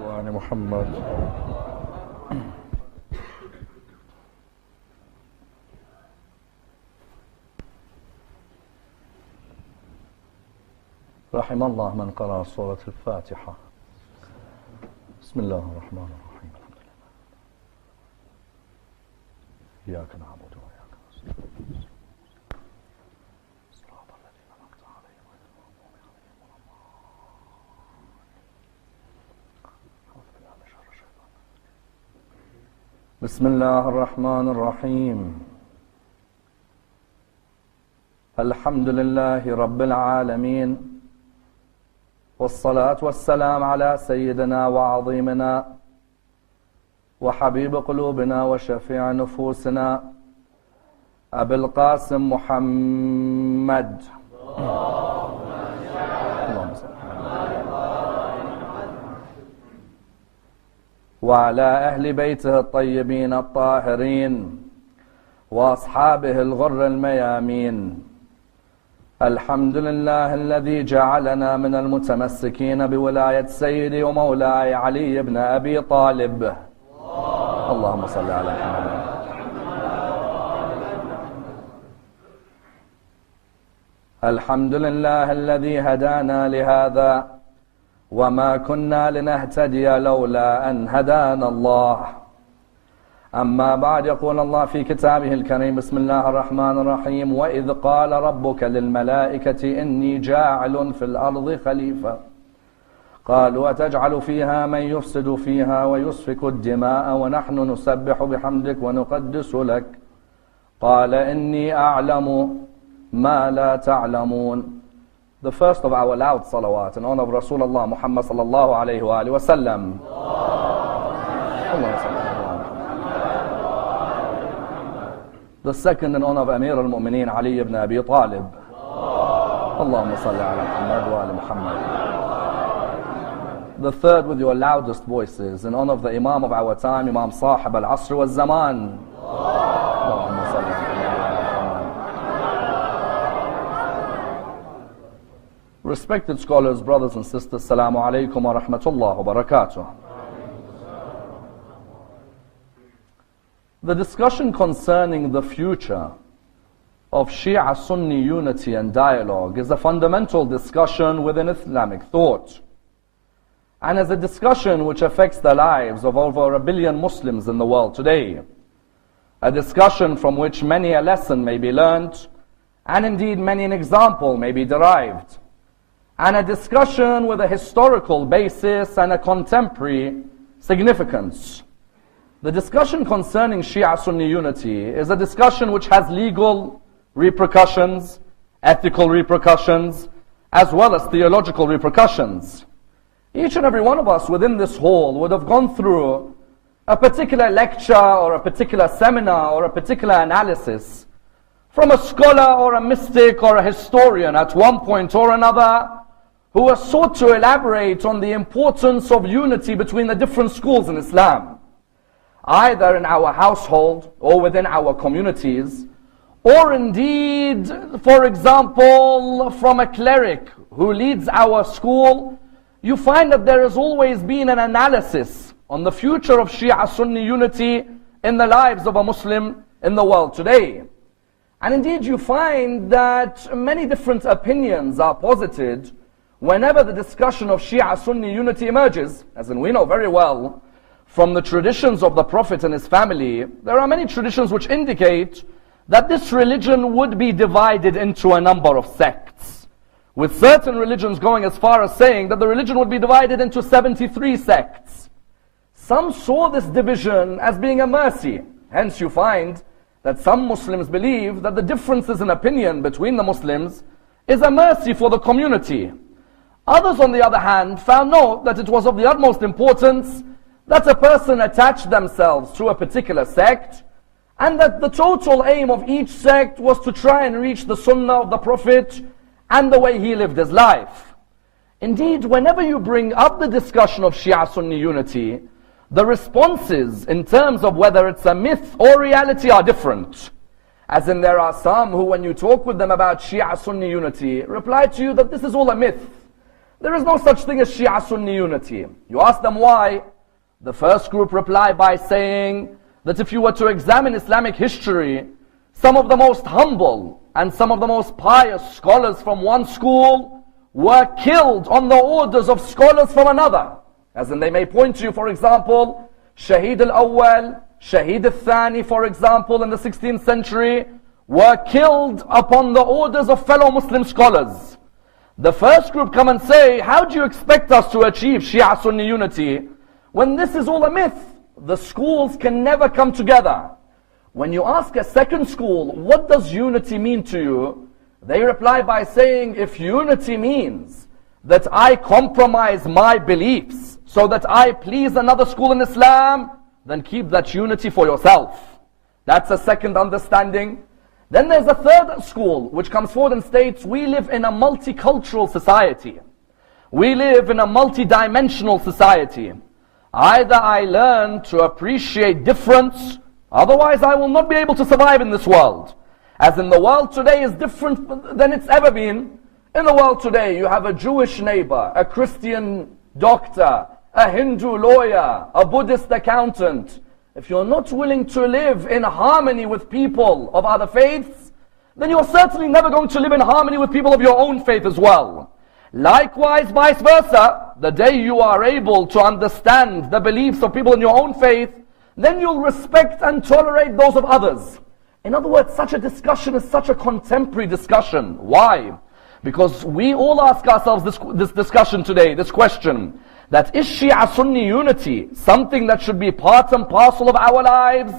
وآل محمد. رحم الله من قرأ سورة الفاتحة. بسم الله الرحمن الرحيم. الحمد لله. إياك نعبد وإياك نستعين. صراط الذين أنعمت عليهم غير المغضوب عليهم ولا الضالين. بسم الله الرحمن الرحيم. الحمد لله رب العالمين، والصلاة والسلام على سيدنا وعظيمنا وحبيب قلوبنا وشفيع نفوسنا أبي القاسم محمد وعلى أهل بيته الطيبين الطاهرين وأصحابه الغر الميامين. الحمد لله الذي جعلنا من المتمسكين بولاية سيدي ومولاي علي بن أبي طالب. اللهم صل على محمد. الحمد لله الذي هدانا لهذا وما كنا لنهتدي لولا أن هدانا الله. أما بعد، يقول الله في كتابه الكريم: بسم الله الرحمن الرحيم. وإذ قال ربك للملائكة إني جاعل في الأرض خليفة قالوا أتجعل فيها من يفسد فيها ويسفك الدماء ونحن نسبح بحمدك ونقدس لك قال إني أعلم ما لا تعلمون. The first of our loud salawat in honor of Rasulullah Muhammad sallallahu alayhi wa alihi wa sallam. The second in honor of Amir al-Mu'mineen Ali ibn Abi Talib. Allahumma salli ala Muhammad wa ala Muhammad. The third with your loudest voices in honor of the Imam of our time, Imam Sahib al-Asr wal-Zaman. Allahumma salli ala Muhammad. Respected scholars, brothers and sisters, Assalamu alaikum wa rahmatullah wa barakatuh. The discussion concerning the future of Shia Sunni unity and dialogue is a fundamental discussion within Islamic thought, and is a discussion which affects the lives of over 1 billion Muslims in the world today. A discussion from which many a lesson may be learnt, and indeed many an example may be derived, and a discussion with a historical basis and a contemporary significance. The discussion concerning Shia Sunni unity is a discussion which has legal repercussions, ethical repercussions, as well as theological repercussions. Each and every one of us within this hall would have gone through a particular lecture or a particular seminar or a particular analysis from a scholar or a mystic or a historian at one point or another, who has sought to elaborate on the importance of unity between the different schools in Islam, either in our household or within our communities, or indeed, for example, from a cleric who leads our school. You find that there has always been an analysis on the future of Shia Sunni unity in the lives of a Muslim in the world today. And indeed you find that many different opinions are posited whenever the discussion of Shia Sunni unity emerges. As in, we know very well from the traditions of the Prophet and his family, there are many traditions which indicate that this religion would be divided into a number of sects, with certain religions going as far as saying that the religion would be divided into 73 sects. Some saw this division as being a mercy. Hence you find that some Muslims believe that the differences in opinion between the Muslims is a mercy for the community. Others, on the other hand, found no, that it was of the utmost importance that a person attach themselves to a particular sect, and that the total aim of each sect was to try and reach the sunnah of the Prophet and the way he lived his life. Indeed, whenever you bring up the discussion of Shia Sunni unity, the responses in terms of whether it's a myth or reality are different. As in, there are some who, when you talk with them about Shia Sunni unity, reply to you that this is all a myth. There is no such thing as Shia Sunni unity. You ask them why. The first group reply by saying that if you were to examine Islamic history, some of the most humble and some of the most pious scholars from one school were killed on the orders of scholars from another. As in, they may point to you, for example, Shahid al-Awwal, Shahid al-Thani, for example, in the 16th century, were killed upon the orders of fellow Muslim scholars. The first group come and say, how do you expect us to achieve Shia Sunni unity when this is all a myth? The schools can never come together. When you ask a second school, what does unity mean to you? They reply by saying, if unity means that I compromise my beliefs so that I please another school in Islam, then keep that unity for yourself. That's a second understanding. Then there's a third school which comes forward and states, we live in a multicultural society. We live in a multidimensional society. Either I learn to appreciate difference, otherwise I will not be able to survive in this world. As in, the world today is different than it's ever been. In the world today, you have a Jewish neighbor, a Christian doctor, a Hindu lawyer, a Buddhist accountant. If you're not willing to live in harmony with people of other faiths, then you're certainly never going to live in harmony with people of your own faith as well. Likewise, vice versa, the day you are able to understand the beliefs of people in your own faith, then you'll respect and tolerate those of others. In other words, such a discussion is such a contemporary discussion. Why? Because we all ask ourselves this discussion today, this question, that is Shia Sunni unity something that should be part and parcel of our lives?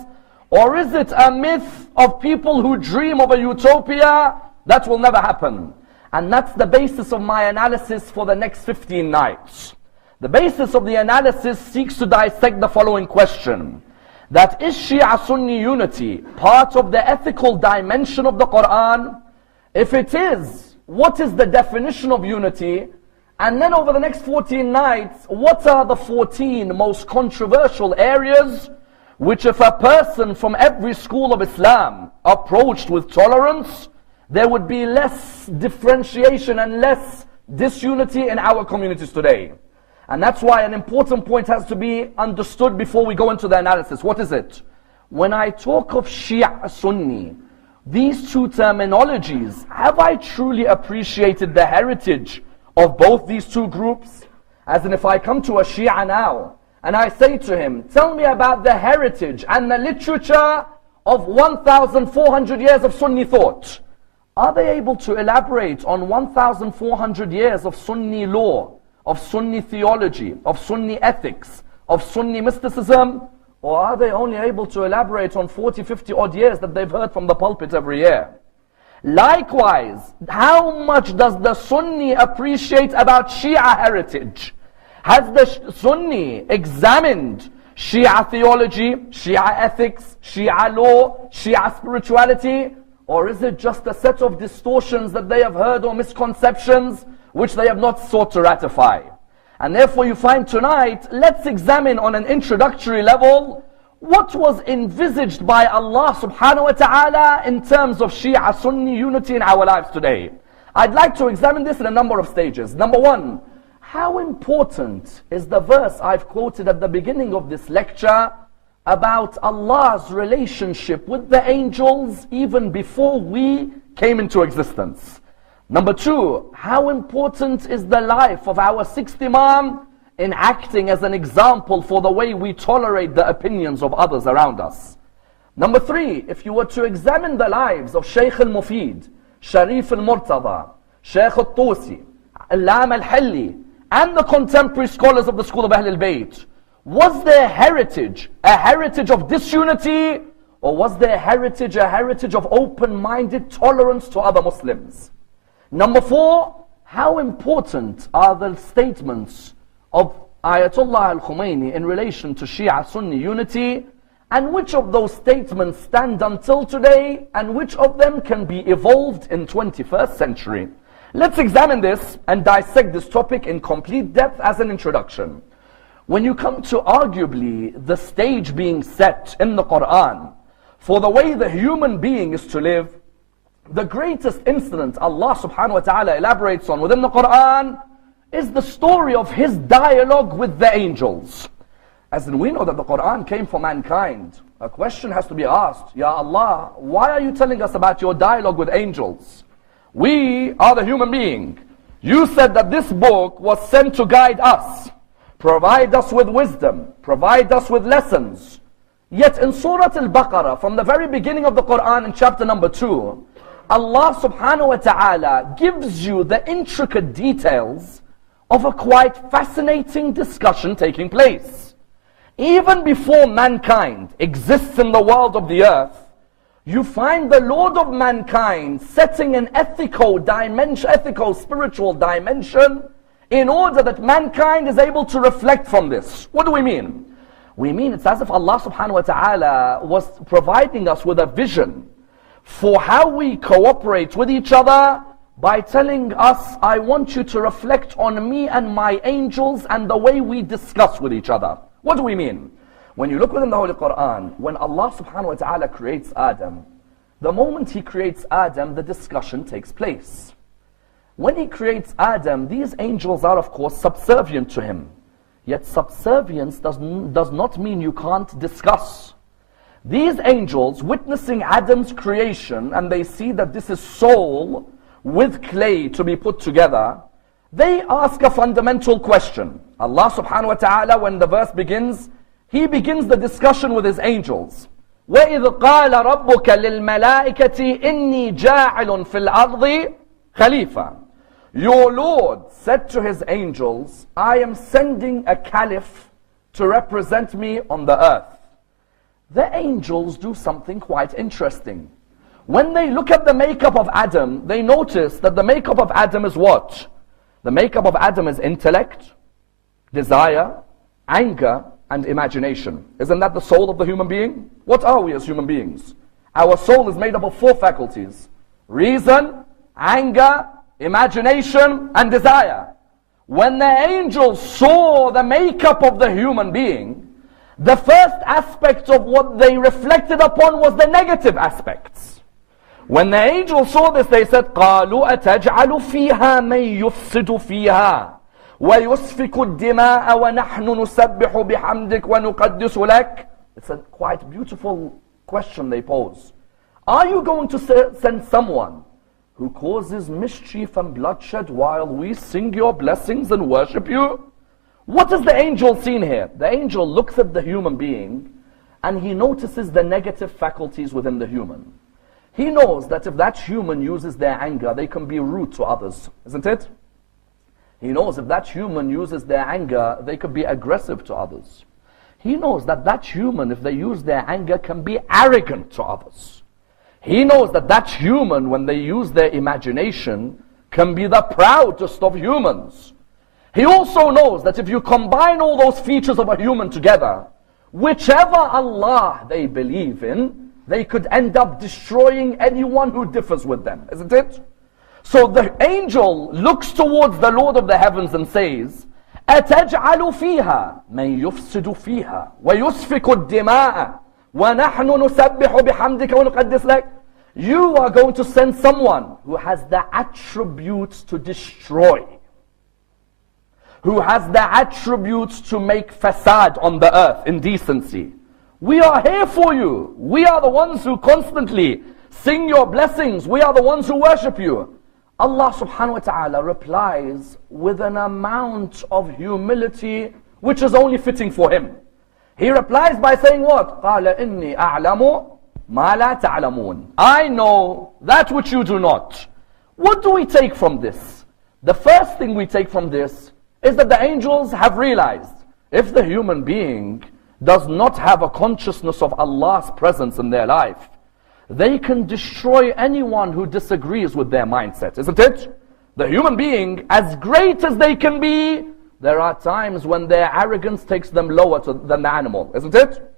Or is it a myth of people who dream of a utopia that will never happen? And that's the basis of my analysis for the next 15 nights. The basis of the analysis seeks to dissect the following question. That is Shia Sunni unity part of the ethical dimension of the Quran? If it is, what is the definition of unity? And then over the next 14 nights, what are the 14 most controversial areas which if a person from every school of Islam approached with tolerance, there would be less differentiation and less disunity in our communities today. And that's why an important point has to be understood before we go into the analysis. What is it? When I talk of Shia Sunni, these two terminologies, have I truly appreciated the heritage of both these two groups? As in, if I come to a Shia now, and I say to him, tell me about the heritage and the literature of 1,400 years of Sunni thought. Are they able to elaborate on 1,400 years of Sunni law, of Sunni theology, of Sunni ethics, of Sunni mysticism? Or are they only able to elaborate on 40, 50 odd years that they've heard from the pulpit every year? Likewise, how much does the Sunni appreciate about Shia heritage? Has the Sunni examined Shia theology, Shia ethics, Shia law, Shia spirituality? Or is it just a set of distortions that they have heard or misconceptions which they have not sought to ratify? And therefore you find tonight, let's examine on an introductory level what was envisaged by Allah subhanahu wa ta'ala in terms of Shia Sunni unity in our lives today. I'd like to examine this in a number of stages. Number one, how important is the verse I've quoted at the beginning of this lecture about Allah's relationship with the angels even before we came into existence? Number two, how important is the life of our sixth Imam in acting as an example for the way we tolerate the opinions of others around us? Number three, if you were to examine the lives of Shaykh al-Mufid, Sharif al-Murtada, Shaykh al-Tusi, Allam al-Hilli, and the contemporary scholars of the school of Ahl al-Bayt, was their heritage a heritage of disunity, or was their heritage a heritage of open-minded tolerance to other Muslims? Number four, how important are the statements of Ayatollah al-Khomeini in relation to Shia Sunni unity, and which of those statements stand until today, and which of them can be evolved in 21st century? Let's examine this and dissect this topic in complete depth as an introduction. When you come to arguably the stage being set in the Quran for the way the human being is to live, the greatest incident Allah subhanahu wa ta'ala elaborates on within the Quran is the story of his dialogue with the angels. As in, we know that the Quran came for mankind. A question has to be asked, Ya Allah, why are you telling us about your dialogue with angels? We are the human being. You said that this book was sent to guide us, provide us with wisdom, provide us with lessons. Yet in Surah Al-Baqarah, from the very beginning of the Quran in chapter number 2, Allah subhanahu wa ta'ala gives you the intricate details of a quite fascinating discussion taking place. Even before mankind exists in the world of the earth, you find the Lord of mankind setting an ethical dimension, ethical spiritual dimension, in order that mankind is able to reflect from this. What do we mean? We mean it's as if Allah subhanahu wa ta'ala was providing us with a vision for how we cooperate with each other by telling us, I want you to reflect on me and my angels and the way we discuss with each other. What do we mean? When you look within the Holy Quran, when Allah subhanahu wa ta'ala creates Adam, the moment He creates Adam, the discussion takes place. When He creates Adam, these angels are of course subservient to Him. Yet subservience does not mean you can't discuss. These angels, witnessing Adam's creation, and they see that this is soul with clay to be put together, they ask a fundamental question. Allah subhanahu wa ta'ala, when the verse begins, He begins the discussion with His angels. وَإِذْ قَالَ رَبُّكَ لِلْمَلَائِكَةِ إِنِّي جَاعِلٌ فِي الْأَرْضِ خَلِيفَةً. Your Lord said to His angels, I am sending a caliph to represent me on the earth. The angels do something quite interesting. When they look at the makeup of Adam, they notice that the makeup of Adam is what? The makeup of Adam is intellect, desire, anger, and imagination. Isn't that the soul of the human being? What are we as human beings? Our soul is made up of 4 faculties: reason, anger, imagination, and desire. When the angels saw the makeup of the human being, the first aspect of what they reflected upon was the negative aspects. When the angels saw this, they said, قَالُوا أَتَجْعَلُ فِيهَا مَنْ يُفْسِدُ فِيهَا وَيُسْفِكُ الدِّمَاءَ وَنَحْنُ نُسَبِّحُ بِحَمْدِكَ وَنُقَدِّسُ لَكَ. It's a quite beautiful question they pose. Are you going to send someone who causes mischief and bloodshed while we sing your blessings and worship you? What is the angel seen here? The angel looks at the human being and he notices the negative faculties within the human. He knows that if that human uses their anger, they can be rude to others, isn't it? He knows if that human uses their anger, they could be aggressive to others. He knows that that human, if they use their anger, can be arrogant to others. He knows that that human, when they use their imagination, can be the proudest of humans. He also knows that if you combine all those features of a human together, whichever Allah they believe in, they could end up destroying anyone who differs with them, isn't it? So the angel looks towards the Lord of the heavens and says, أَتَجْعَلُ فِيهَا مَنْ يُفْسِدُ فِيهَا وَيُسْفِكُ الدِّمَاءَ وَنَحْنُ نُسَبِّحُ بِحَمْدِكَ وَنُقَدِّسُ لَكَ. You are going to send someone who has the attributes to destroy, who has the attributes to make fasad on the earth, indecency. We are here for you. We are the ones who constantly sing your blessings. We are the ones who worship you. Allah subhanahu wa ta'ala replies with an amount of humility which is only fitting for Him. He replies by saying what? قَالَ إِنِّي أَعْلَمُ مَا لَا تَعْلَمُونَ. I know that which you do not. What do we take from this? The first thing we take from this is that the angels have realized if the human being does not have a consciousness of Allah's presence in their life, they can destroy anyone who disagrees with their mindset, isn't it? The human being, as great as they can be, there are times when their arrogance takes them lower than the animal, isn't it?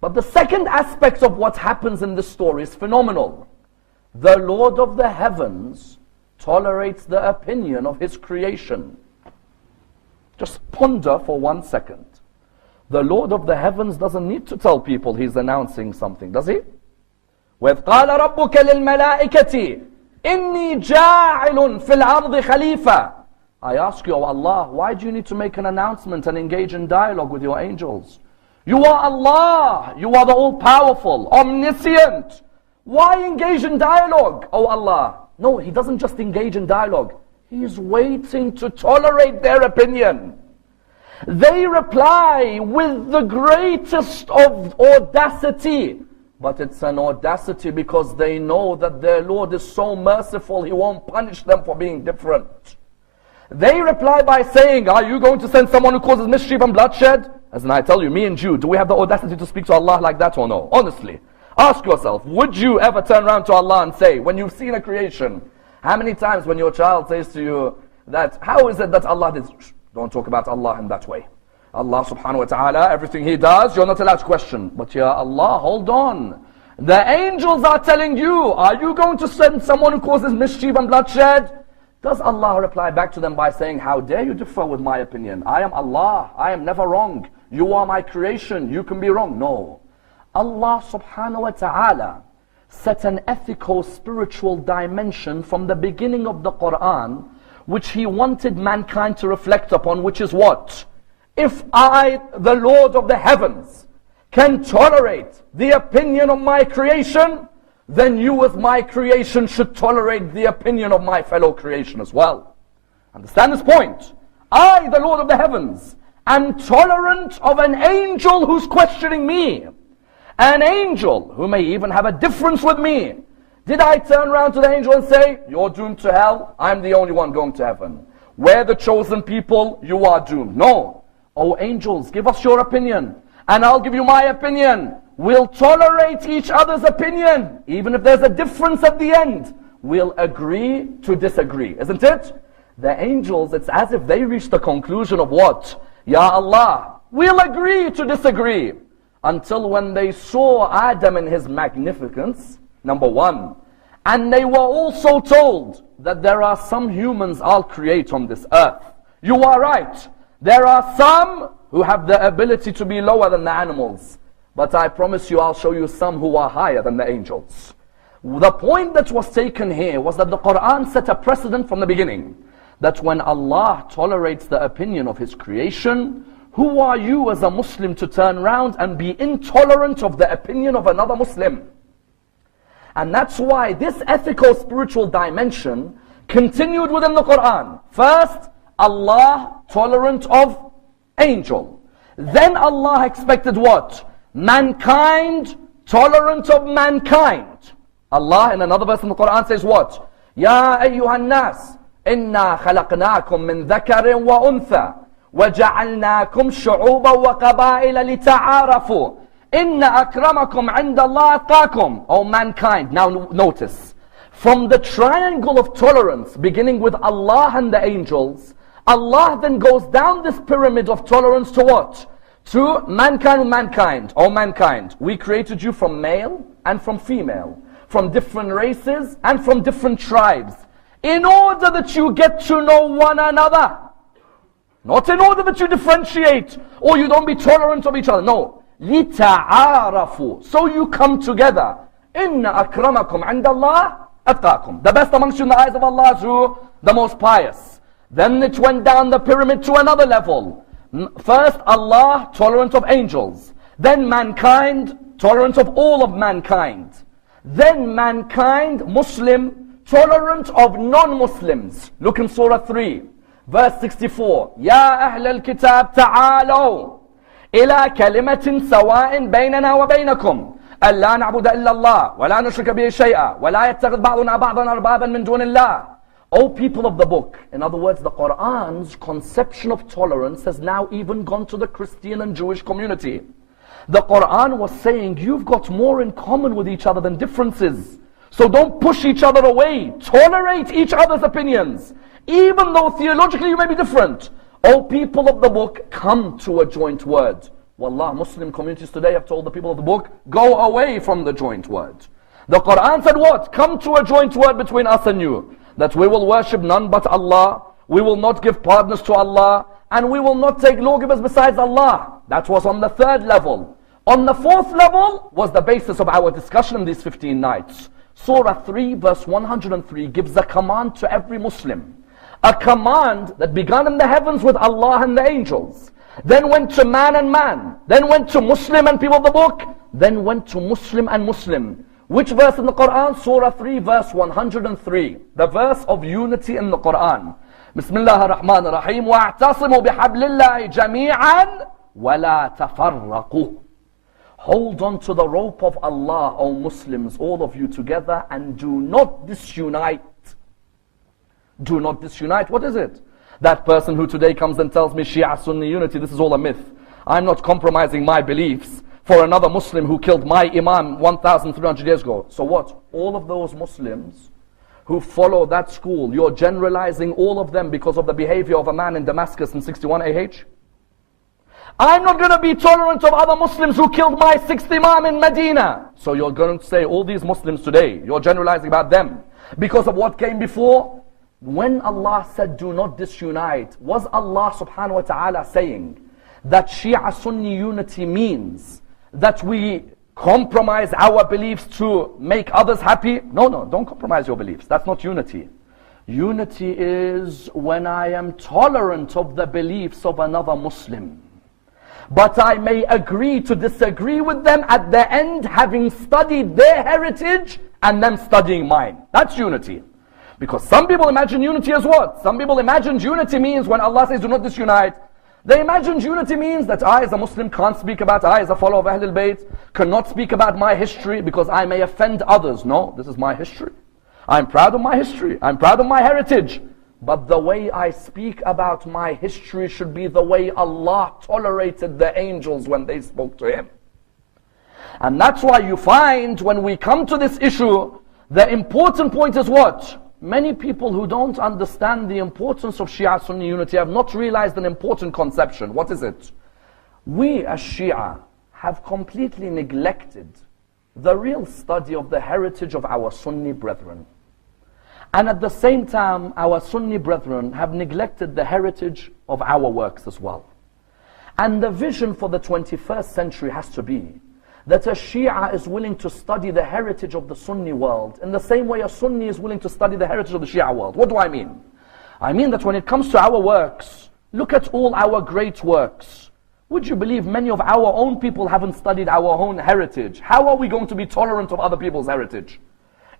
But the second aspect of what happens in this story is phenomenal. The Lord of the heavens tolerates the opinion of His creation. Just ponder for 1 second. The Lord of the heavens doesn't need to tell people He's announcing something, does He? وَإِذْ قَالَ رَبُّكَ لِلْمَلَائِكَةِ إِنِّي جَاعِلٌ فِي الْأَرْضِ خَلِيفَةً. I ask you, O Allah, why do you need to make an announcement and engage in dialogue with your angels? You are Allah. You are the all-powerful, omniscient. Why engage in dialogue, O Allah? No, He doesn't just engage in dialogue. He is waiting to tolerate their opinion. They reply with the greatest of audacity. But it's an audacity because they know that their Lord is so merciful, He won't punish them for being different. They reply by saying, are you going to send someone who causes mischief and bloodshed? As in, I tell you, me and you, do we have the audacity to speak to Allah like that or no? Honestly, ask yourself, would you ever turn around to Allah and say, when you've seen a creation, how many times when your child says to you that, how is it that Allah did? Don't talk about Allah in that way. Allah subhanahu wa ta'ala, everything He does, you're not allowed to question. But ya Allah, hold on. The angels are telling you, are you going to send someone who causes mischief and bloodshed? Does Allah reply back to them by saying, how dare you differ with my opinion? I am Allah, I am never wrong. You are my creation, you can be wrong. No. Allah subhanahu wa ta'ala set an ethical, spiritual dimension from the beginning of the Quran, which He wanted mankind to reflect upon, which is what? If I, the Lord of the heavens, can tolerate the opinion of my creation, then you as my creation should tolerate the opinion of my fellow creation as well. Understand this point? I, the Lord of the heavens, am tolerant of an angel who's questioning me. An angel who may even have a difference with me. Did I turn around to the angel and say, you're doomed to hell, I'm the only one going to heaven? We're the chosen people, you are doomed. No. Oh angels, give us your opinion, and I'll give you my opinion. We'll tolerate each other's opinion. Even if there's a difference at the end, we'll agree to disagree. Isn't it? The angels, it's as if they reached the conclusion of what? Ya Allah, we'll agree to disagree. Until when they saw Adam in his magnificence, number one, and they were also told that there are some humans I'll create on this earth. You are right. There are some who have the ability to be lower than the animals. But I promise you, I'll show you some who are higher than the angels. The point that was taken here was that the Quran set a precedent from the beginning. That when Allah tolerates the opinion of His creation, who are you as a Muslim to turn around and be intolerant of the opinion of another Muslim? And that's why this ethical spiritual dimension continued within the Quran. First, Allah tolerant of angel. Then Allah expected what? Mankind tolerant of mankind. Allah in another verse in the Quran says what? Ya ayyuhan nas, inna khalaqnakum min dhakarin wa untha, وَجَعَلْنَاكُمْ شُعُوبًا وَقَبَائِلَ لِتَعَارَفُوا إِنَّ أَكْرَمَكُمْ عِنْدَ اللَّهِ أَتْقَاكُمْ. O mankind, now notice, from the triangle of tolerance, beginning with Allah and the angels, Allah then goes down this pyramid of tolerance to what? To mankind and mankind. O mankind, we created you from male and from female, from different races and from different tribes, in order that you get to know one another. Not in order that you differentiate or you don't be tolerant of each other. No. لِتَعَارَفُوا. So you come together. إِنَّ أَكْرَمَكُمْ عِنْدَ اللَّهِ أَتْقَاكُمْ. The best amongst you in the eyes of Allah is who? The most pious. Then it went down the pyramid to another level. First Allah, tolerant of angels. Then mankind, tolerant of all of mankind. Then mankind, Muslim, tolerant of non-Muslims. Look in Surah 3. Verse 64, يا أهل الكتاب تعالوا إلى كلمة سواء بيننا وبينكم ألا نعبد إلا الله ولا نشرك به شيئا ولا يتخذ بعضنا بعضا أربابا من دون الله. O people of the book, in other words, the Quran's conception of tolerance has now even gone to the Christian and Jewish community. The Quran was saying, you've got more in common with each other than differences. So don't push each other away. Tolerate each other's opinions. Even though theologically you may be different. O people of the book, come to a joint word. Wallah, Muslim communities today have told the people of the book, go away from the joint word. The Quran said what? Come to a joint word between us and you. That we will worship none but Allah. We will not give partners to Allah. And we will not take lawgivers besides Allah. That was on the third level. On the fourth level was the basis of our discussion in these 15 nights. Surah 3 verse 103 gives a command to every Muslim. A command that began in the heavens with Allah and the angels, then went to man and man, then went to Muslim and people of the book, then went to Muslim and Muslim. Which verse in the Quran? Surah 3 verse 103. The verse of unity in the Quran. Bismillah ar-Rahman ar-Rahim. وَاعْتَصِمُوا بِحَبْلِ اللَّهِ جَمِيعًا وَلَا تَفَرَّقُوا. Hold on to the rope of Allah, O Muslims, all of you together, and do not disunite. Do not disunite. What is it? That person who today comes and tells me Shia Sunni unity, this is all a myth. I'm not compromising my beliefs for another Muslim who killed my Imam 1,300 years ago. So what? All of those Muslims who follow that school, you're generalizing all of them because of the behavior of a man in Damascus in 61 AH? I'm not going to be tolerant of other Muslims who killed my sixth Imam in Medina. So you're going to say all these Muslims today, you're generalizing about them because of what came before? When Allah said do not disunite, was Allah subhanahu wa ta'ala saying that Shia Sunni unity means that we compromise our beliefs to make others happy? No, don't compromise your beliefs. That's not unity. Unity is when I am tolerant of the beliefs of another Muslim, but I may agree to disagree with them at the end, having studied their heritage and them studying mine. That's unity. Because some people imagine unity as what? Some people imagine unity means when Allah says do not disunite, they imagine unity means that I as a Muslim can't speak about, I as a follower of Ahlul Bayt cannot speak about my history because I may offend others. No, this is my history. I'm proud of my history. I'm proud of my heritage. But the way I speak about my history should be the way Allah tolerated the angels when they spoke to Him. And that's why you find when we come to this issue, the important point is what? Many people who don't understand the importance of Shia Sunni unity have not realized an important conception. What is it? We as Shia have completely neglected the real study of the heritage of our Sunni brethren. And at the same time, our Sunni brethren have neglected the heritage of our works as well. And the vision for the 21st century has to be that a Shia is willing to study the heritage of the Sunni world in the same way a Sunni is willing to study the heritage of the Shia world. What do I mean? I mean that when it comes to our works, look at all our great works. Would you believe many of our own people haven't studied our own heritage? How are we going to be tolerant of other people's heritage?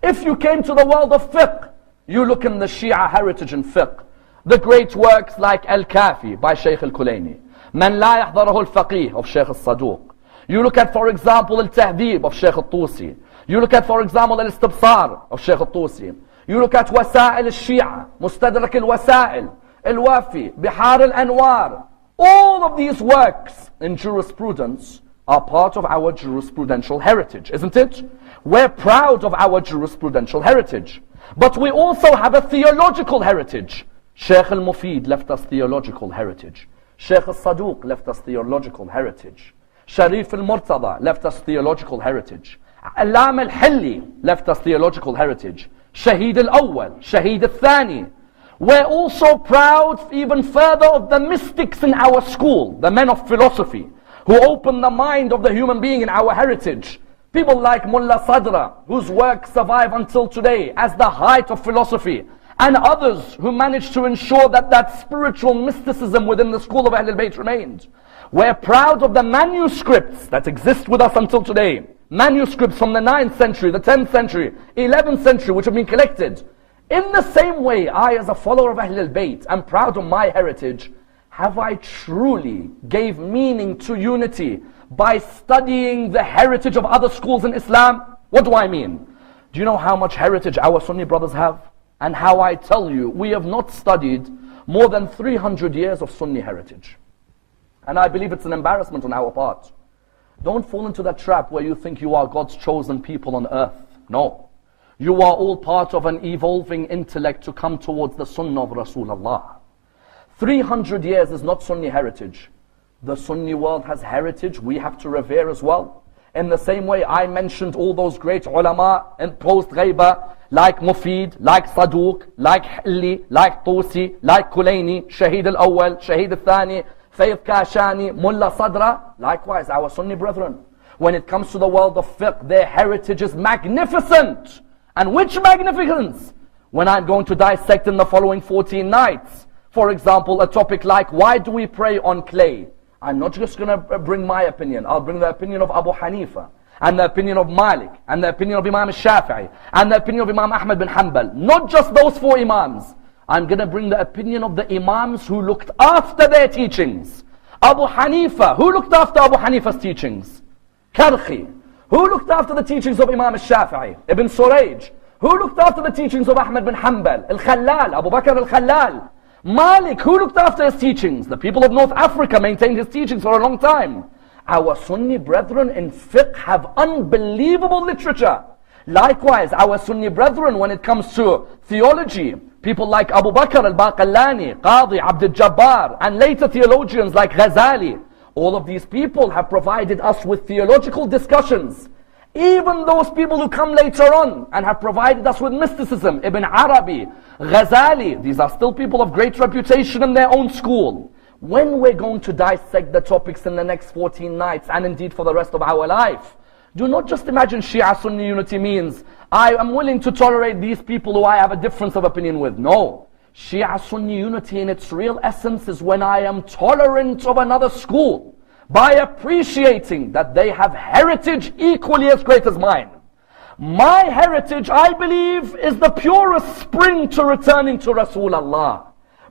If you came to the world of fiqh, you look in the Shia heritage in fiqh. The great works like Al-Kafi by Shaykh Al-Kulayni, Man La Yahdarahu Al-Faqih of Shaykh Al-Saduq. You look at, for example, Al-Tahdib of Shaykh Al-Tusi. You look at, for example, Al-Istibsar of Shaykh Al-Tusi. You look at Wasa'il Al-Shia, Mustadrak Al-Wasa'il, Al-Wafi, Bihar Al-Anwar. All of these works in jurisprudence are part of our jurisprudential heritage, isn't it? We're proud of our jurisprudential heritage. But we also have a theological heritage. Shaykh Al-Mufid left us theological heritage. Shaykh Al-Saduq left us theological heritage. Sharif al-Murtada left us theological heritage. Alam al-Hilli left us theological heritage. Shaheed al-Awwal, Shaheed al-Thani. We're also proud even further of the mystics in our school, the men of philosophy, who opened the mind of the human being in our heritage. People like Mullah Sadra, whose works survive until today as the height of philosophy, and others who managed to ensure that that spiritual mysticism within the school of Ahlul Bayt remained. We're proud of the manuscripts that exist with us until today. Manuscripts from the 9th century, the 10th century, 11th century, which have been collected. In the same way, I as a follower of Ahlul Bayt am proud of my heritage. Have I truly gave meaning to unity by studying the heritage of other schools in Islam? What do I mean? Do you know how much heritage our Sunni brothers have? And how I tell you, we have not studied more than 300 years of Sunni heritage. And I believe it's an embarrassment on our part. Don't fall into that trap where you think you are God's chosen people on earth. No. You are all part of an evolving intellect to come towards the Sunnah of Rasulullah. 300 years is not Sunni heritage. The Sunni world has heritage we have to revere as well. In the same way I mentioned all those great ulama in post-Ghaiba, like Mufid, like Saduq, like Hilli, like Tusi, like Kulayni, Shaheed al-Awwal, Shaheed al-Thani, Fayyid Kashani, Mullah Sadra. Likewise, our Sunni brethren. When it comes to the world of fiqh, their heritage is magnificent. And which magnificence? when I'm going to dissect in the following 14 nights. For example, a topic like, why do we pray on clay? I'm not just going to bring my opinion. I'll bring the opinion of Abu Hanifa, and the opinion of Malik, and the opinion of Imam al-Shafi'i, and the opinion of Imam Ahmad bin Hanbal. Not just those 4 Imams. I'm going to bring the opinion of the Imams who looked after their teachings. Abu Hanifa, who looked after Abu Hanifa's teachings? Karhi. Who looked after the teachings of Imam al-Shafi'i? Ibn Surayj. Who looked after the teachings of Ahmad bin Hanbal? Al-Khallal, Abu Bakr al-Khallal. Malik, who looked after his teachings? The people of North Africa maintained his teachings for a long time. Our Sunni brethren in fiqh have unbelievable literature. Likewise, our Sunni brethren when it comes to theology, people like Abu Bakr al-Baqallani, Qadi Abd al-Jabbar, and later theologians like Ghazali, all of these people have provided us with theological discussions. Even those people who come later on and have provided us with mysticism, Ibn Arabi, Ghazali, these are still people of great reputation in their own school. When we're going to dissect the topics in the next 14 nights, and indeed for the rest of our life, do not just imagine Shia Sunni unity means, I am willing to tolerate these people who I have a difference of opinion with. No. Shia Sunni unity in its real essence is when I am tolerant of another school, by appreciating that they have heritage equally as great as mine. My heritage, I believe, is the purest spring to returning to Rasulullah.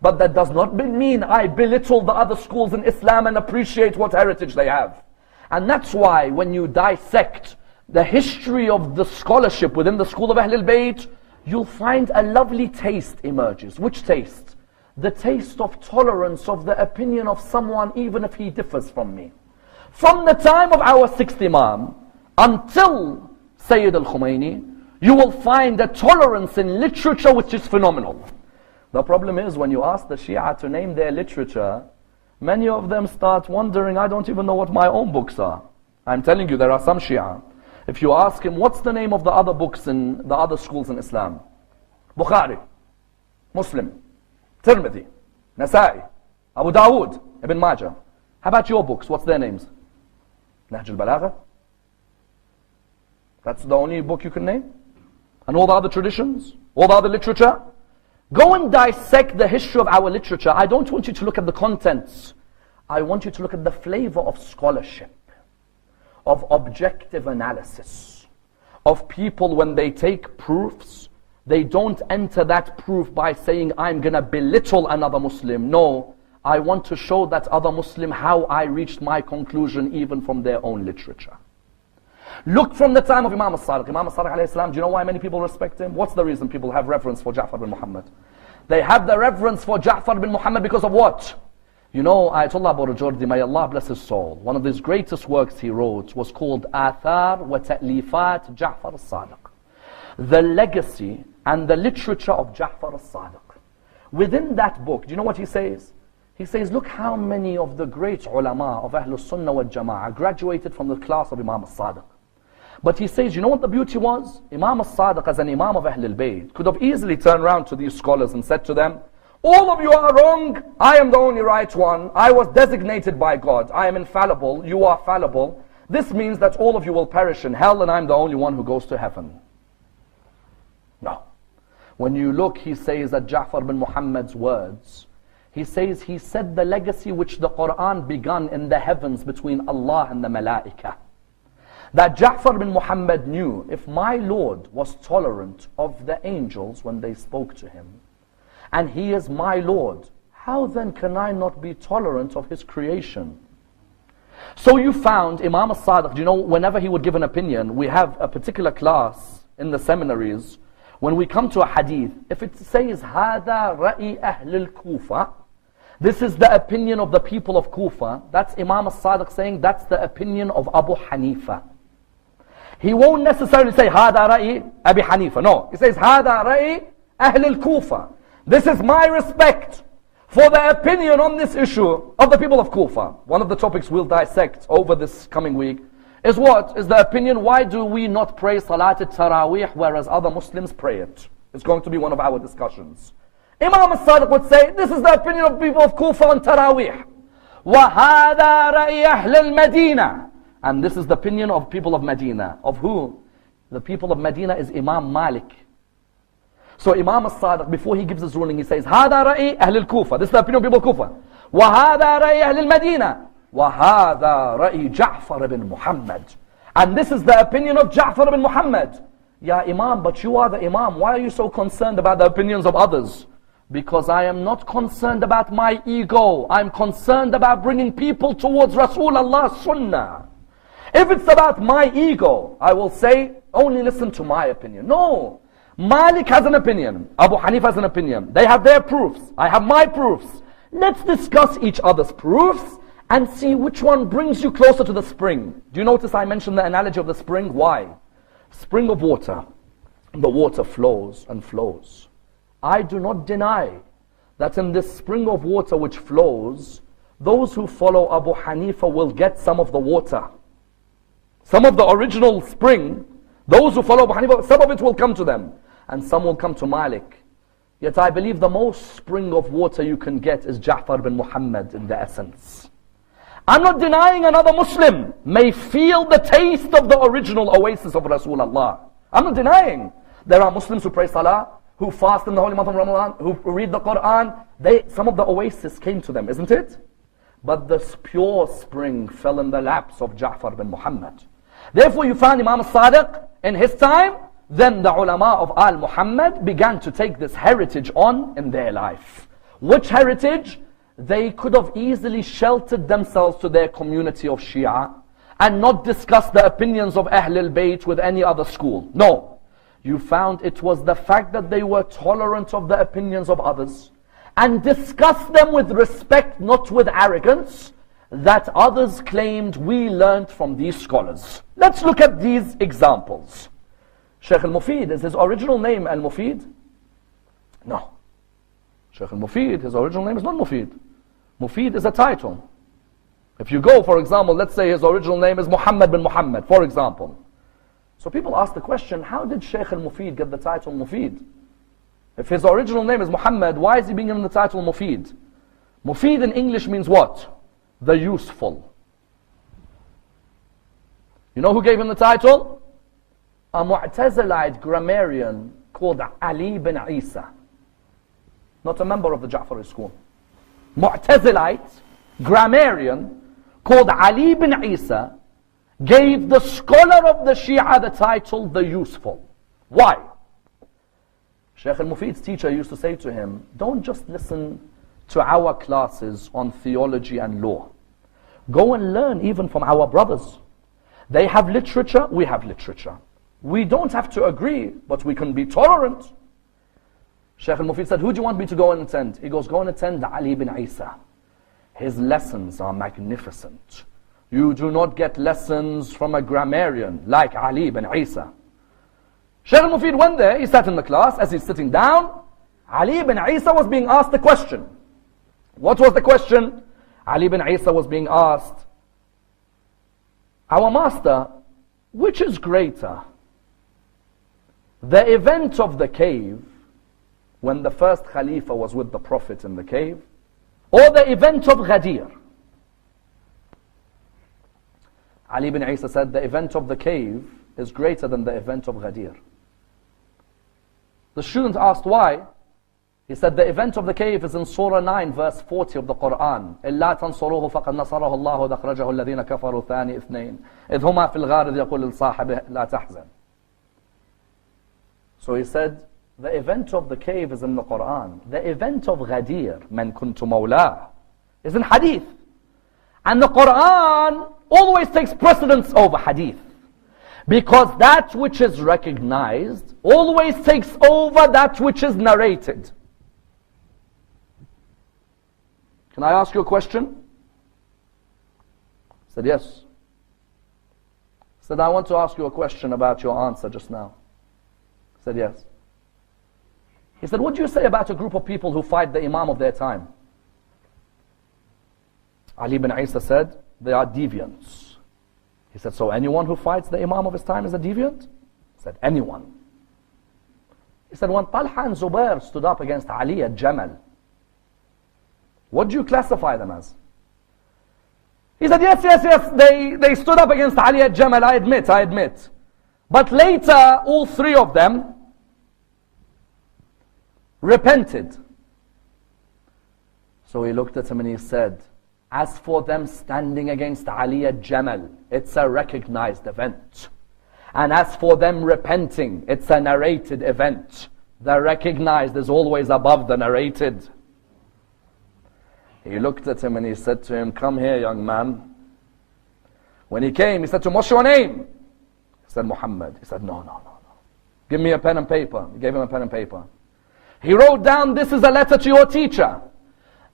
But that does not mean I belittle the other schools in Islam and appreciate what heritage they have. And that's why when you dissect the history of the scholarship within the school of Ahlul Bayt, you'll find a lovely taste emerges. Which taste? The taste of tolerance of the opinion of someone even if he differs from me. From the time of our 6th Imam until Sayyid al-Khumaini, you will find a tolerance in literature which is phenomenal. The problem is when you ask the Shia to name their literature, many of them start wondering, I don't even know what my own books are. I'm telling you, there are some Shia. If you ask him, what's the name of the other books in the other schools in Islam? Bukhari, Muslim, Tirmidhi, Nasa'i, Abu Dawood, Ibn Majah. How about your books? What's their names? Nahj al-Balagha? That's the only book you can name? And all the other traditions? All the other literature? Go and dissect the history of our literature. I don't want you to look at the contents. I want you to look at the flavor of scholarship, of objective analysis, of people when they take proofs, they don't enter that proof by saying, I'm going to belittle another Muslim. No, I want to show that other Muslim how I reached my conclusion even from their own literature. Look from the time of Imam al-Sadiq. Imam al-Sadiq alayhi salam, do you know why many people respect him? What's the reason people have reverence for Ja'far bin Muhammad? They have the reverence for Ja'far bin Muhammad because of what? You know, Ayatollah Burjordi, may Allah bless his soul, one of his greatest works he wrote was called Athar wa Ta'lifat Ja'far al-Sadiq. The legacy and the literature of Ja'far al-Sadiq. Within that book, do you know what he says? He says, look how many of the great ulama of Ahlul Sunnah wal Jama'ah graduated from the class of Imam al-Sadiq. But he says, you know what the beauty was? Imam al-Sadiq as an Imam of Ahlul Bayt could have easily turned around to these scholars and said to them, all of you are wrong, I am the only right one, I was designated by God, I am infallible, you are fallible. This means that all of you will perish in hell and I'm the only one who goes to heaven. No. When you look, he says that Ja'far bin Muhammad's words, he says he said the legacy which the Quran began in the heavens between Allah and the Malaikah. That Ja'far bin Muhammad knew, if my Lord was tolerant of the angels when they spoke to him, and he is my Lord, how then can I not be tolerant of his creation? So you found Imam al-Sadiq, you know, whenever he would give an opinion, we have a particular class in the seminaries, when we come to a hadith, if it says, هَذَا رَأِي أَهْلِ الْكُوفَةِ, this is the opinion of the people of Kufa, that's Imam al-Sadiq saying, that's the opinion of Abu Hanifa. He won't necessarily say, هَذَا رَأِي Abi Hanifa. No, he says, هَذَا رَأِي أَهْلِ الْكُوفَةِ. This is my respect for the opinion on this issue of the people of Kufa. One of the topics we'll dissect over this coming week is what? Is the opinion, why do we not pray Salat al-Taraweeh whereas other Muslims pray it? It's going to be one of our discussions. Imam al-Sadiq would say, this is the opinion of people of Kufa on Taraweeh. وَهَذَا رَأِي أَهْلِ الْمَدِينَةِ. And this is the opinion of people of Medina. Of who? The people of Medina is Imam Malik. So Imam al-Sadiq, before he gives his ruling, he says, هذا رأي أهل الكوفة. This is the opinion of people of Kufa. وهذا رأي أهل المدينة. وهذا رأي جعفر بن Muhammad. And this is the opinion of Ja'far ibn Muhammad. Ya Imam, but you are the Imam. Why are you so concerned about the opinions of others? Because I am not concerned about my ego. I'm concerned about bringing people towards Rasulullah's Sunnah. If it's about my ego, I will say, only listen to my opinion. No. Malik has an opinion. Abu Hanifa has an opinion. They have their proofs. I have my proofs. Let's discuss each other's proofs and see which one brings you closer to the spring. Do you notice I mentioned the analogy of the spring? Why? Spring of water. The water flows and flows. I do not deny that in this spring of water which flows, those who follow Abu Hanifa will get some of the water. Some of the original spring, those who follow Abu Hanifa, some of it will come to them. And some will come to Malik. Yet I believe the most spring of water you can get is Ja'far bin Muhammad in the essence. I'm not denying another Muslim may feel the taste of the original oasis of Rasulullah. I'm not denying. There are Muslims who pray Salah, who fast in the holy month of Ramadan, who read the Quran. Some of the oasis came to them, isn't it? But this pure spring fell in the laps of Ja'far bin Muhammad. Therefore you find Imam al-Sadiq in his time, then the ulama of Al-Muhammad began to take this heritage on in their life. Which heritage? They could have easily sheltered themselves to their community of Shia and not discussed the opinions of Ahl al-Bayt with any other school. No. You found it was the fact that they were tolerant of the opinions of others and discussed them with respect, not with arrogance, that others claimed we learned from these scholars. Let's look at these examples. Shaykh al-Mufid, is his original name al-Mufid? No. Shaykh al-Mufid, his original name is not Mufid. Mufid is a title. If you go, for example, let's say his original name is Muhammad bin Muhammad, for example. So people ask the question, how did Shaykh al-Mufid get the title Mufid? If his original name is Muhammad, why is he being given the title Mufid? Mufid in English means what? The useful. You know who gave him the title? A Mu'tazilite grammarian called Ali bin Isa. Not a member of the Ja'fari school. Mu'tazilite grammarian called Ali bin Isa gave the scholar of the Shia the title the useful. Why? Shaykh al-Mufid's teacher used to say to him, don't just listen to our classes on theology and law. Go and learn even from our brothers. They have literature, we have literature. We don't have to agree, but we can be tolerant. Shaykh al-Mufid said, who do you want me to go and attend? He goes, go and attend Ali bin Isa. His lessons are magnificent. You do not get lessons from a grammarian like Ali bin Isa. Shaykh al-Mufid went there, he sat in the class. As he's sitting down, Ali bin Isa was being asked the question. What was the question? Ali bin Isa was being asked, our master, which is greater? The event of the cave, when the first Khalifa was with the Prophet in the cave, or the event of Ghadir? Ali bin Isa said, the event of the cave is greater than the event of Ghadir. The student asked why. He said, the event of the cave is in Surah 9, verse 40 of the Quran. إِلَّا تَنْصُرُوهُ فَقَدْ نَصَرَهُ اللَّهُ وَأَخْرَجَهُ الَّذِينَ كَفَرُوا ثَانِي اثْنَيْنِ إِذْ هُمَا فِي الْغَارِ إِذْ يَقُولُ لِصَاحِبِهِ لَا تَحْزَنْ. So he said, the event of the cave is in the Quran. The event of Ghadir, مَنْ كُنْتُ مَوْلَاهُ, is in Hadith. And the Quran always takes precedence over Hadith. Because that which is recognized always takes over that which is narrated. Can I ask you a question? He said, yes. He said, I want to ask you a question about your answer just now. He said, yes. He said, what do you say about a group of people who fight the Imam of their time? Ali bin Isa said, they are deviants. He said, so anyone who fights the Imam of his time is a deviant? He said, anyone. He said, when Talha and Zubair stood up against Ali at Jamal, what do you classify them as? He said, yes, they stood up against Ali at Jamal, I admit. But later, all three of them repented. So he looked at him and he said, as for them standing against Ali at Jamal, it's a recognized event. And as for them repenting, it's a narrated event. The recognized is always above the narrated. He looked at him and he said to him, come here, young man. When he came, he said to him, what's your name? He said, Muhammad. He said, no. Give me a pen and paper. He gave him a pen and paper. He wrote down, this is a letter to your teacher,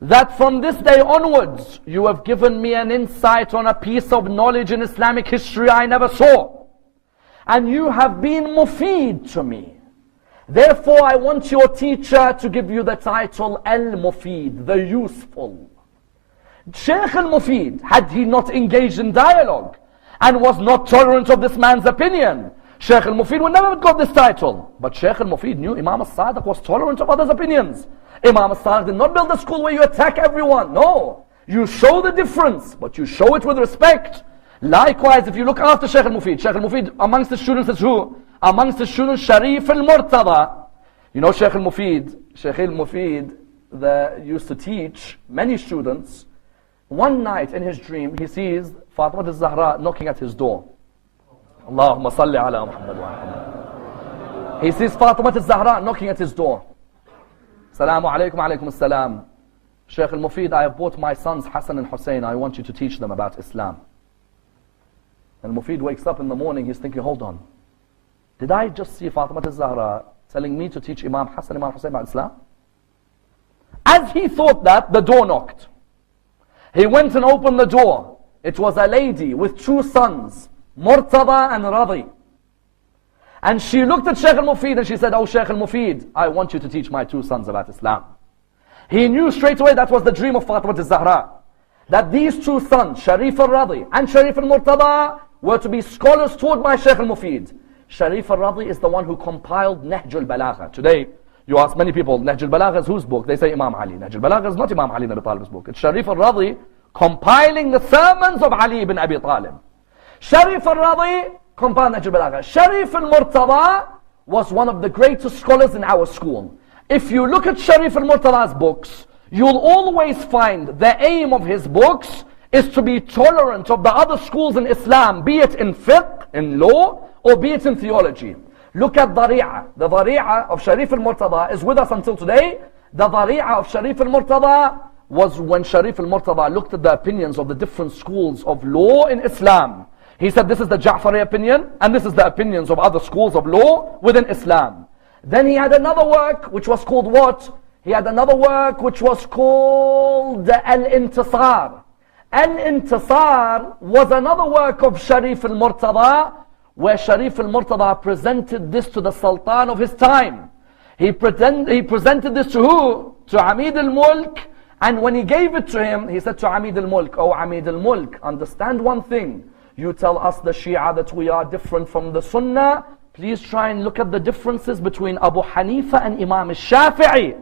that from this day onwards, you have given me an insight on a piece of knowledge in Islamic history I never saw. And you have been mufid to me. Therefore, I want your teacher to give you the title Al-Mufid, the useful. Shaykh al-Mufid, had he not engaged in dialogue and was not tolerant of this man's opinion, Shaykh al-Mufid would never have got this title. But Shaykh al-Mufid knew Imam al-Sadiq was tolerant of others' opinions. Imam al-Sadiq did not build a school where you attack everyone. No, you show the difference, but you show it with respect. Likewise, if you look after Shaykh al-Mufid amongst the students is who? Amongst the students, Sharif al-Murtada. You know Shaykh al-Mufid used to teach many students. One night in his dream, he sees Fatima al-Zahra knocking at his door. Allahumma salli ala Muhammad wa Muhammad. He sees Fatima al-Zahra knocking at his door. Salaamu alaykum, alaykum as-salam. Shaykh al-Mufid, I have brought my sons Hassan and Hussein. I want you to teach them about Islam. And Mufid wakes up in the morning, he's thinking, hold on. Did I just see Fatima al-Zahra telling me to teach Imam Hassan and Imam Hussein about Islam? As he thought that, the door knocked. He went and opened the door. It was a lady with two sons, Murtada and Radi. And she looked at Shaykh al-Mufid and she said, oh Shaykh al-Mufid, I want you to teach my two sons about Islam. He knew straight away that was the dream of Fatima al-Zahra. That these two sons, Sharif al-Radi and Sharif al-Murtada, were to be scholars taught by Shaykh al-Mufid. Sharif al-Radi is the one who compiled Nahj al-Balagha. Today, you ask many people, Nahj al-Balagha is whose book? They say Imam Ali. Nahj al-Balagha is not Imam Ali ibn Abi Talib's book. It's Sharif al-Radi compiling the sermons of Ali ibn Abi Talib. Sharif al-Radi compiled Nahj al-Balagha. Sharif al-Murtada was one of the greatest scholars in our school. If you look at Sharif al-Murtada's books, you'll always find the aim of his books is to be tolerant of the other schools in Islam, be it in fiqh, in law, or be it in theology. Look at Dhari'a. The Dhari'a of Sharif al-Murtada is with us until today. The Dhari'a of Sharif al-Murtada was when Sharif al-Murtada looked at the opinions of the different schools of law in Islam. He said, this is the Ja'fari opinion, and this is the opinions of other schools of law within Islam. Then he had another work, which was called what? He had another work, which was called Al-Intisar. Al-Intisar was another work of Sharif al-Murtada, where Sharif al-Murtada presented this to the Sultan of his time. He presented this to who? To Amid al-Mulk. And when he gave it to him, he said to Amid al-Mulk, oh Amid al-Mulk, understand one thing. You tell us the Shia that we are different from the Sunnah. Please try and look at the differences between Abu Hanifa and Imam al-Shafi'i.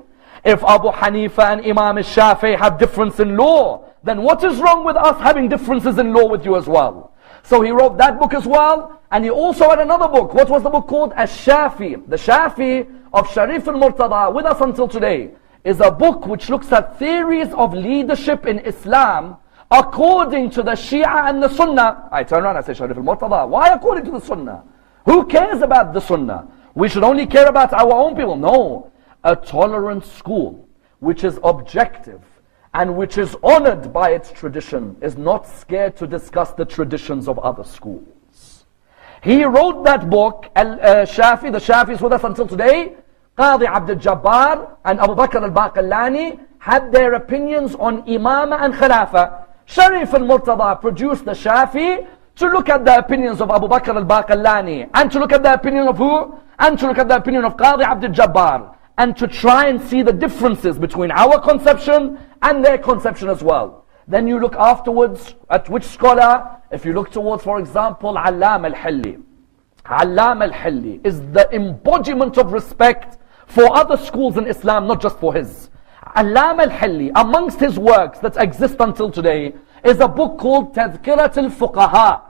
If Abu Hanifa and Imam al-Shafi'i have difference in law, then what is wrong with us having differences in law with you as well? So he wrote that book as well, and he also had another book. What was the book called? Ash-Shafi. The Shafi of Sharif al-Murtada, with us until today, is a book which looks at theories of leadership in Islam according to the Shia and the Sunnah. I turn around and I say, Sharif al-Murtada, why according to the Sunnah? Who cares about the Sunnah? We should only care about our own people. No. A tolerant school, which is objective, and which is honored by its tradition, is not scared to discuss the traditions of other schools. He wrote that book, Shafi. The Shafi is with us until today. Qadi Abdul Jabbar and Abu Bakr al-Baqillani had their opinions on Imama and Khilafah. Sharif al-Murtada produced the Shafi to look at the opinions of Abu Bakr al-Baqillani, and to look at the opinion of who? And to look at the opinion of Qadi Abdul Jabbar, and to try and see the differences between our conception and their conception as well. Then you look afterwards at which scholar. If you look towards, for example, Allam al-Hilli. Allam al-Hilli is the embodiment of respect for other schools in Islam, not just for his. Allam al-Hilli, amongst his works that exist until today, is a book called Tadhkirat al-Fuqaha.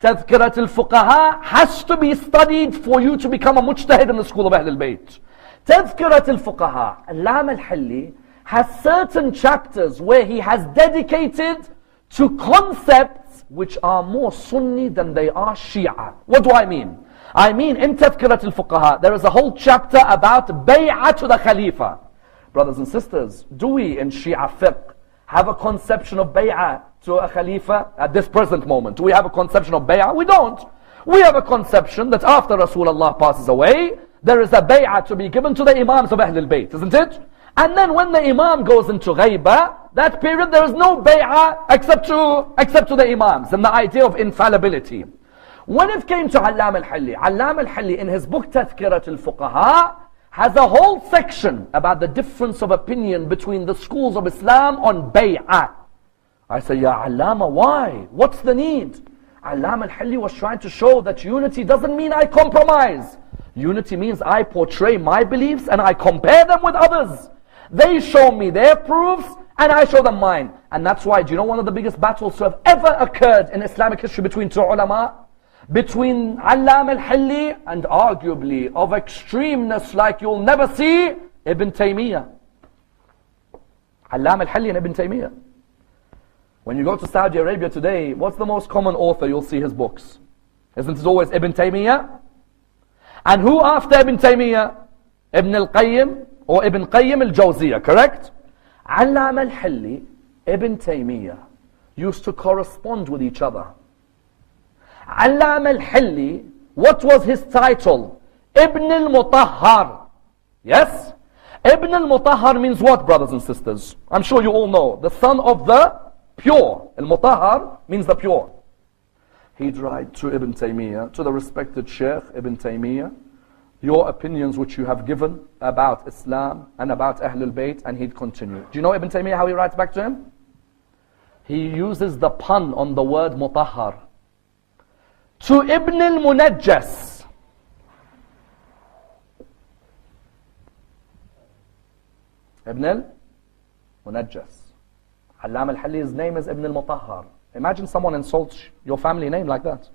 Tadhkirat al-Fuqaha has to be studied for you to become a mujtahid in the school of Ahlul Bayt. Tadhkirat al-Fuqaha, Allama al-Hilli has certain chapters where he has dedicated to concepts which are more Sunni than they are Shia. What do I mean? I mean, in Tadhkirat al-Fuqaha, there is a whole chapter about bay'ah to the Khalifa. Brothers and sisters, do we in Shia fiqh have a conception of bay'ah to a Khalifa at this present moment? Do we have a conception of bay'ah? We don't. We have a conception that after Rasulullah passes away, there is a bay'ah to be given to the Imams of Ahlul Bayt, isn't it? And then when the Imam goes into ghaibah, that period there is no bay'ah except to the Imams, and the idea of infallibility. When it came to Allama al-Hilli in his book Tadhkirat al-Fuqaha has a whole section about the difference of opinion between the schools of Islam on bay'ah. I say, Ya Allama, why? What's the need? Allama al-Hilli was trying to show that unity doesn't mean I compromise. Unity means I portray my beliefs and I compare them with others. They show me their proofs and I show them mine. And that's why, do you know one of the biggest battles to have ever occurred in Islamic history between two ulama? Between Allama al-Hilli and arguably of extremeness like you'll never see, Ibn Taymiyyah. Allama al-Hilli and Ibn Taymiyyah. When you go to Saudi Arabia today, what's the most common author you'll see his books? Isn't it always Ibn Taymiyyah? And who after Ibn Taymiyyah? Ibn al-Qayyim or Ibn Qayyim al-Jawziyah, correct? Allama al-Hilli, Ibn Taymiyyah used to correspond with each other. Allama al-Hilli, what was his title? Ibn al-Mutahhar. Yes? Ibn al-Mutahhar means what, brothers and sisters? I'm sure you all know. The son of the pure. Al-Mutahhar means the pure. He'd write to Ibn Taymiyyah, to the respected Sheikh Ibn Taymiyyah, your opinions which you have given about Islam and about Ahlul Bayt, and he'd continue. Do you know Ibn Taymiyyah how he writes back to him? He uses the pun on the word Mutahhar. To Ibn al-Munajjas. Ibn al-Munajjas. Allama al-Hilli's name is Ibn al-Mutahhar. Imagine someone insults your family name like that.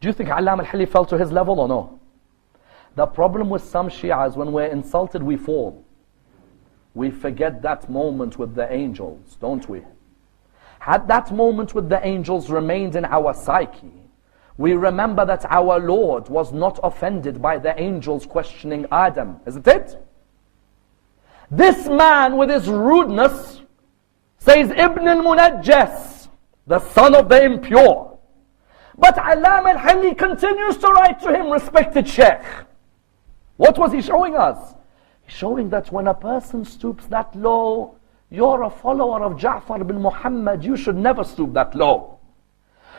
Do you think Allama al-Hilli fell to his level or no? The problem with some Shias, when we're insulted, we fall. We forget that moment with the angels, don't we? Had that moment with the angels remained in our psyche, we remember that our Lord was not offended by the angels questioning Adam, isn't it? This man with his rudeness says Ibn al-Munajjas, the son of the impure. But Allama al-Hilli continues to write to him, respected Sheikh. What was he showing us? He's showing that when a person stoops that low, you're a follower of Ja'far bin Muhammad, you should never stoop that low.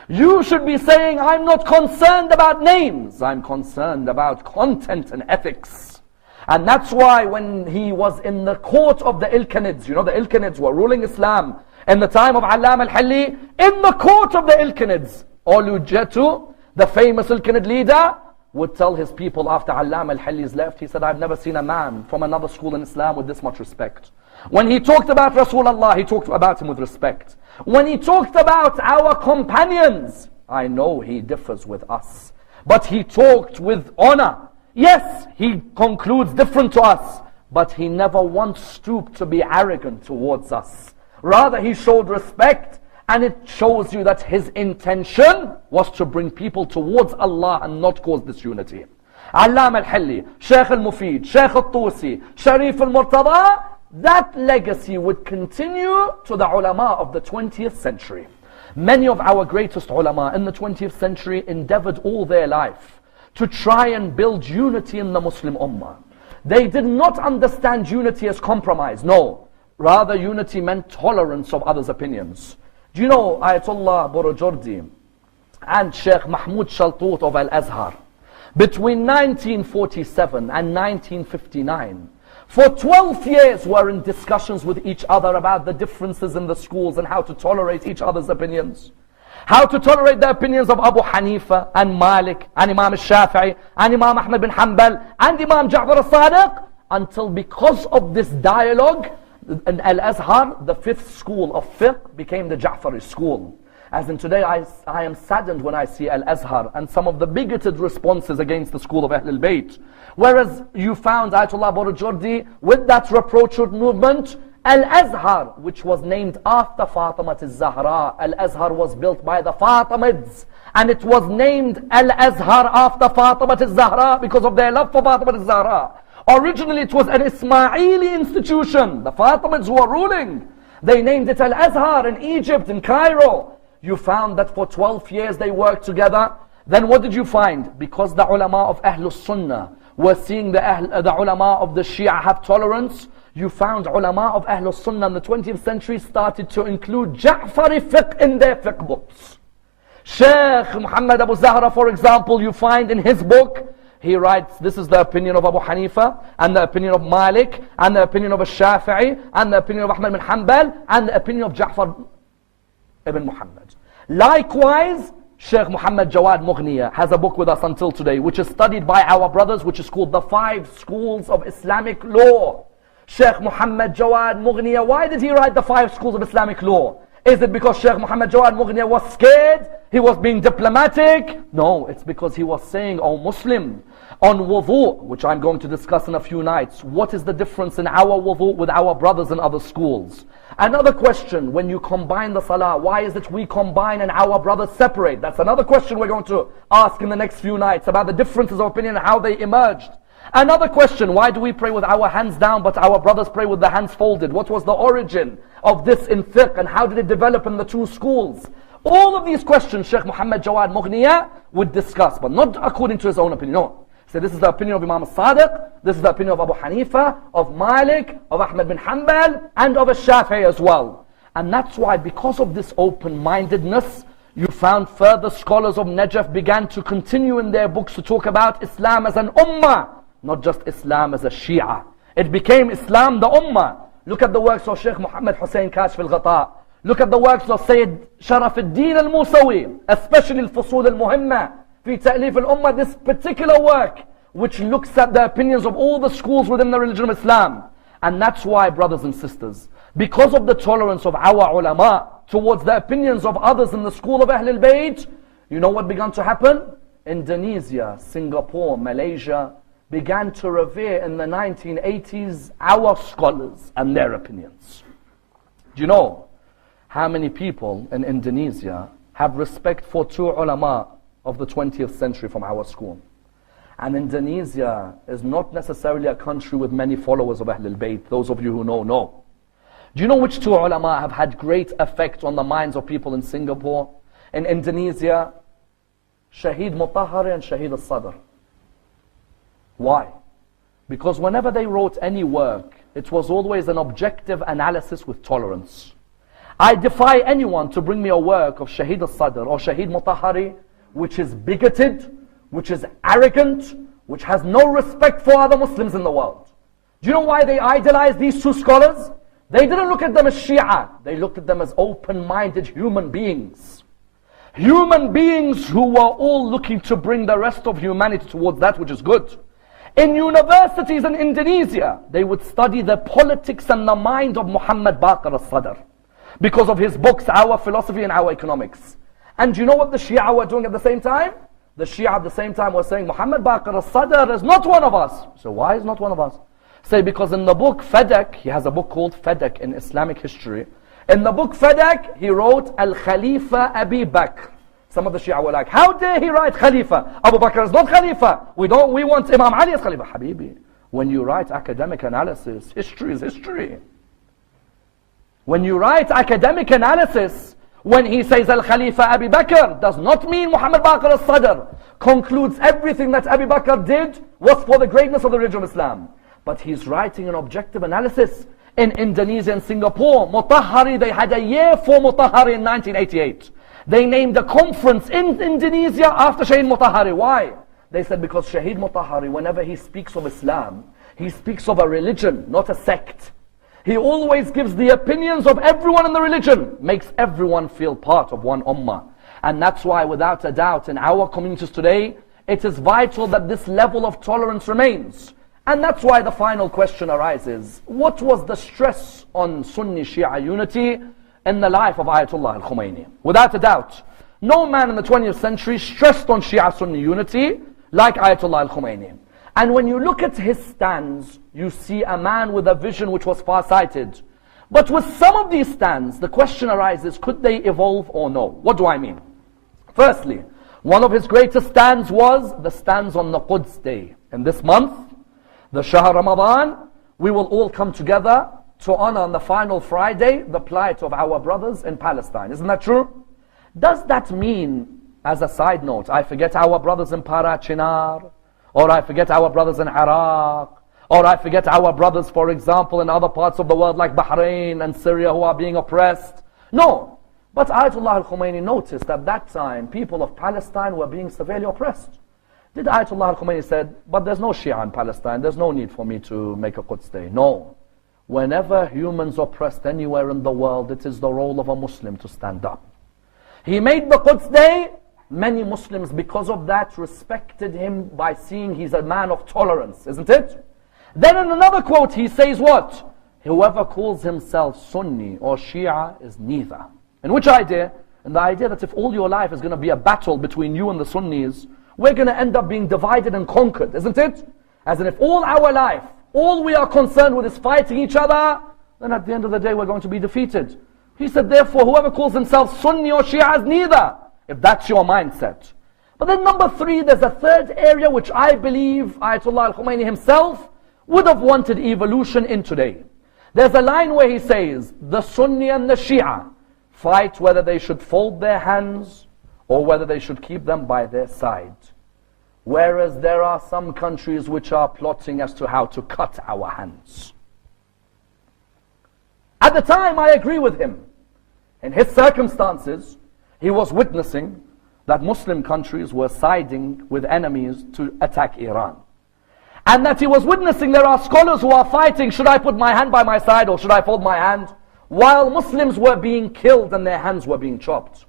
You should be saying, I'm not concerned about names, I'm concerned about content and ethics. And that's why when he was in the court of the Ilkhanids, you know the Ilkhanids were ruling Islam in the time of Allama al-Hilli, in the court of the Ilkhanids, Olujetu, the famous Ilkhanid leader, would tell his people after Allama al-Hilli's left, he said, I've never seen a man from another school in Islam with this much respect. When he talked about Rasulullah, he talked about him with respect. When he talked about our companions, I know he differs with us, but he talked with honor. Yes, he concludes different to us, but he never once stooped to be arrogant towards us. Rather, he showed respect, and it shows you that his intention was to bring people towards Allah and not cause disunity. Allama al-Hilli, Shaykh al-Mufid, Shaykh al-Tusi, Sharif al-Murtada, that legacy would continue to the ulama of the 20th century. Many of our greatest ulama in the 20th century endeavored all their life to try and build unity in the Muslim ummah. They did not understand unity as compromise, no. Rather, unity meant tolerance of others' opinions. Do you know Ayatollah Borojordi and Sheikh Mahmoud Shaltut of Al-Azhar, between 1947 and 1959, for 12 years were in discussions with each other about the differences in the schools and how to tolerate each other's opinions. How to tolerate the opinions of Abu Hanifa and Malik and Imam al-Shafi'i and Imam Ahmad bin Hanbal and Imam Ja'far al-Sadiq, until because of this dialogue, in Al-Azhar, the 5th school of fiqh became the Ja'fari school. As in today, I am saddened when I see Al-Azhar and some of the bigoted responses against the school of Ahlul Bayt. Whereas you found Ayatollah Borujordi with that reproachful movement. Al-Azhar, which was named after Fatima al-Zahra. Al-Azhar was built by the Fatimids. And it was named Al-Azhar after Fatima al-Zahra because of their love for Fatima al-Zahra. Originally it was an Ismaili institution. The Fatimids who were ruling. They named it Al-Azhar in Egypt, in Cairo. You found that for 12 years they worked together. Then what did you find? Because the ulama of Ahlul Sunnah were seeing the ulama of the Shia have tolerance, you found ulama of Ahlul Sunnah in the 20th century started to include Ja'fari fiqh in their fiqh books. Sheikh Muhammad Abu Zahra, for example, you find in his book, he writes, this is the opinion of Abu Hanifa, and the opinion of Malik, and the opinion of Shafi'i, and the opinion of Ahmad bin Hanbal, and the opinion of Ja'far ibn Muhammad. Likewise, Sheikh Muhammad Jawad Mughniya has a book with us until today, which is studied by our brothers, which is called The 5 Schools of Islamic Law. Sheikh Muhammad Jawad Mughniya, why did he write the 5 schools of Islamic law? Is it because Sheikh Muhammad Jawad Mughniya was scared? He was being diplomatic? No, it's because he was saying, oh Muslim, on wudu, which I'm going to discuss in a few nights, what is the difference in our wudu with our brothers in other schools? Another question, when you combine the salah, why is it we combine and our brothers separate? That's another question we're going to ask in the next few nights about the differences of opinion and how they emerged. Another question, why do we pray with our hands down but our brothers pray with the hands folded? What was the origin of this in fiqh and how did it develop in the 2 schools? All of these questions Sheikh Muhammad Jawad Mughniya would discuss, but not according to his own opinion. No. So this is the opinion of Imam al-Sadiq, this is the opinion of Abu Hanifa, of Malik, of Ahmad bin Hanbal, and of al-Shafi'i as well. And that's why, because of this open-mindedness, you found further scholars of Najaf began to continue in their books to talk about Islam as an ummah, not just Islam as a Shia. It became Islam the ummah. Look at the works of Sheikh Muhammad Hussain Kashf al-Ghata. Look at the works of Sayyid Sharaf al-Din al-Musawi, especially al-Fusul al-Muhimma, fi ta'lif al-Ummah, this particular work, which looks at the opinions of all the schools within the religion of Islam. And that's why, brothers and sisters, because of the tolerance of our ulama towards the opinions of others in the school of Ahlul Bayt, you know what began to happen? Indonesia, Singapore, Malaysia, began to revere in the 1980s our scholars and their opinions. Do you know how many people in Indonesia have respect for 2 ulama of the 20th century from our school? And Indonesia is not necessarily a country with many followers of Ahlul Bayt. Those of you who know. Do you know which 2 ulama have had great effect on the minds of people in Singapore? In Indonesia, Shaheed Mutahari and Shaheed al-Sadr. Why? Because whenever they wrote any work, it was always an objective analysis with tolerance. I defy anyone to bring me a work of Shaheed al-Sadr or Shaheed Mutahari which is bigoted, which is arrogant, which has no respect for other Muslims in the world. Do you know why they idolized these 2 scholars? They didn't look at them as Shia. They looked at them as open-minded human beings. Human beings who were all looking to bring the rest of humanity towards that which is good. In universities in Indonesia, they would study the politics and the mind of Muhammad Baqir al-Sadr because of his books, Our Philosophy and Our Economics. And do you know what the Shia were doing at the same time? The Shia at the same time were saying, Muhammad Baqir al-Sadr is not one of us. So why is not one of us? Say, because in the book Fadak, he has a book called Fadak in Islamic history. In the book Fadak, he wrote Al-Khalifa Abi Bakr. Some of the Shia were like, how dare he write Khalifa? Abu Bakr is not Khalifa. We want Imam Ali as Khalifa. Habibi, when you write academic analysis, history is history. When you write academic analysis, when he says Al-Khalifa Abi Bakr, does not mean Muhammad Baqir al-Sadr concludes everything that Abi Bakr did was for the greatness of the religion of Islam. But he's writing an objective analysis. In Indonesia and Singapore, Mutahari, they had a year for Mutahari in 1988. They named a conference in Indonesia after Shaheed Mutahari. Why? They said because Shaheed Mutahari, whenever he speaks of Islam, he speaks of a religion, not a sect. He always gives the opinions of everyone in the religion, makes everyone feel part of one ummah. And that's why, without a doubt, in our communities today, it is vital that this level of tolerance remains. And that's why the final question arises. What was the stress on Sunni Shia unity in the life of Ayatollah al-Khomeini. Without a doubt, no man in the 20th century stressed on Shia Sunni unity like Ayatollah al-Khomeini. And when you look at his stands, you see a man with a vision which was far-sighted. But with some of these stands, the question arises, could they evolve or no? What do I mean? Firstly, one of his greatest stands was the stands on the Quds Day. In this month, the Shahr Ramadan, we will all come together to honor on the final Friday the plight of our brothers in Palestine. Isn't that true? Does that mean, as a side note, I forget our brothers in Parachinar, or I forget our brothers in Iraq, or I forget our brothers, for example, in other parts of the world like Bahrain and Syria who are being oppressed? No. But Ayatollah al-Khomeini noticed at that time people of Palestine were being severely oppressed. Did Ayatollah al-Khomeini said, but there's no Shia in Palestine, there's no need for me to make a Quds Day? No. Whenever humans oppressed anywhere in the world, it is the role of a Muslim to stand up. He made the Quds Day. Many Muslims, because of that, respected him by seeing he's a man of tolerance, isn't it? Then in another quote, he says what? Whoever calls himself Sunni or Shia is neither. And which idea? And the idea that if all your life is going to be a battle between you and the Sunnis, we're going to end up being divided and conquered, isn't it? As in if all our life, all we are concerned with is fighting each other, then at the end of the day we're going to be defeated. He said, therefore, whoever calls himself Sunni or Shia is neither, if that's your mindset. But then number three, there's a third area which I believe Ayatollah al-Khomeini himself would have wanted evolution in today. There's a line where he says, the Sunni and the Shia fight whether they should fold their hands or whether they should keep them by their side. Whereas there are some countries which are plotting as to how to cut our hands. At the time, I agree with him. In his circumstances, he was witnessing that Muslim countries were siding with enemies to attack Iran. And that he was witnessing there are scholars who are fighting, should I put my hand by my side or should I fold my hand? While Muslims were being killed and their hands were being chopped.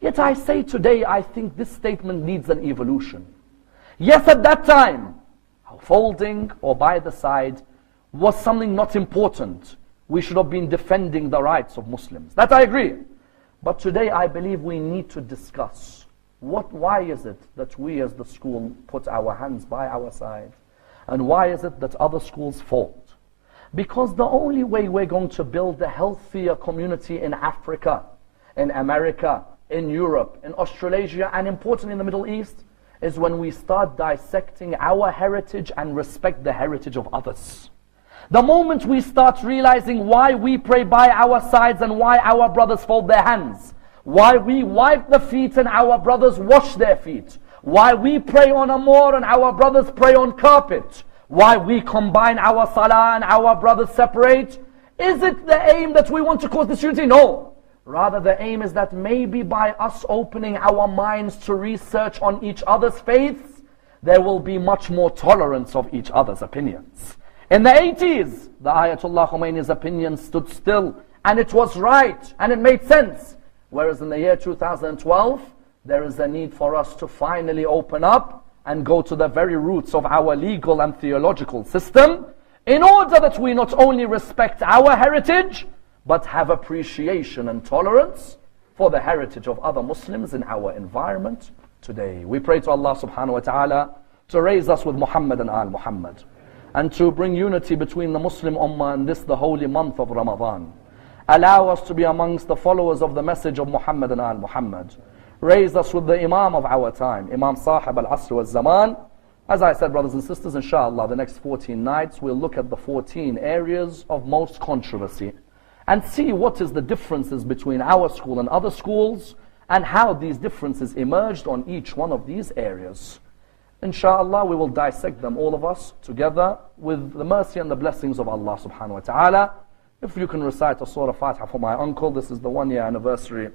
Yet I say today, I think this statement needs an evolution. Yes, at that time, folding or by the side was something not important. We should have been defending the rights of Muslims. That I agree. But today I believe we need to discuss why is it that we as the school put our hands by our side? And why is it that other schools fold? Because the only way we're going to build a healthier community in Africa, in America, in Europe, in Australasia, and importantly in the Middle East, is when we start dissecting our heritage and respect the heritage of others. The moment we start realizing why we pray by our sides and why our brothers fold their hands, why we wipe the feet and our brothers wash their feet, why we pray on a moor and our brothers pray on carpet, why we combine our salah and our brothers separate, is it the aim that we want to cause disunity? No. Rather the aim is that maybe by us opening our minds to research on each other's faiths, there will be much more tolerance of each other's opinions. In the 80s, the Ayatollah Khomeini's opinion stood still, and it was right, and it made sense. Whereas in the year 2012, there is a need for us to finally open up and go to the very roots of our legal and theological system, in order that we not only respect our heritage, but have appreciation and tolerance for the heritage of other Muslims in our environment today. We pray to Allah subhanahu wa ta'ala to raise us with Muhammad and Al Muhammad, and to bring unity between the Muslim Ummah in this, the holy month of Ramadan. Allow us to be amongst the followers of the message of Muhammad and Al Muhammad. Raise us with the Imam of our time, Imam Sahib al-Asr wal-Zaman. As I said, brothers and sisters, inshallah, the next 14 nights we'll look at the 14 areas of most controversy and see what is the differences between our school and other schools and how these differences emerged on each one of these areas. Inshallah, we will dissect them, all of us, together with the mercy and the blessings of Allah subhanahu wa ta'ala. If you can recite a Surah Fatiha for my uncle, this is the 1-year anniversary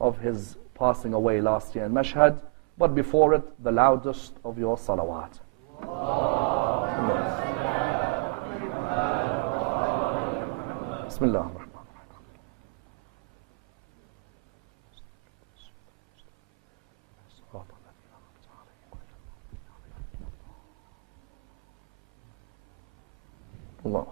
of his passing away last year in Mashhad. But before it, the loudest of your salawat. Bismillah. Allah.